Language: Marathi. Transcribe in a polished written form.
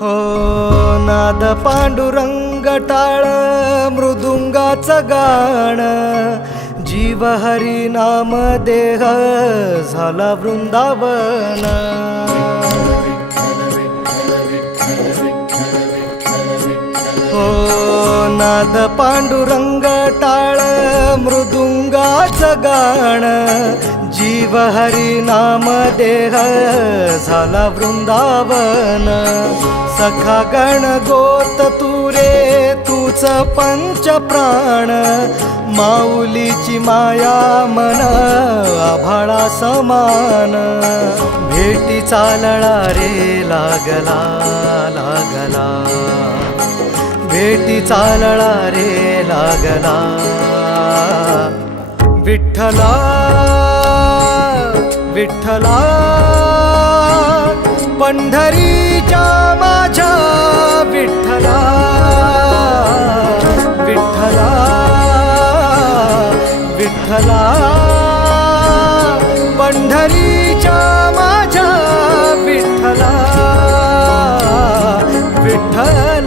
हो नाद पांडुरंग टाळ मृदुंगाचं गाण, जीव हरी नाम देह झाला वृंदावन. हो नाद पांडुरंग टाळ मृदुंगाचं गाण, जीव हरी नाम देह झाला वृंदावन. सखा गण गोत तू रे तूच पंच प्राण, माऊलीची माया मन आभाळा समान. भेटी चालळा रे लागला लागला, भेटी चालळा रे लागला. विठ्ठला विठ्ठला पंढरीच्या माझ्या विठ्ठला, विठ्ठला विठ्ठला पंढरीच्या माझ्या विठ्ठला, विठ्ठला.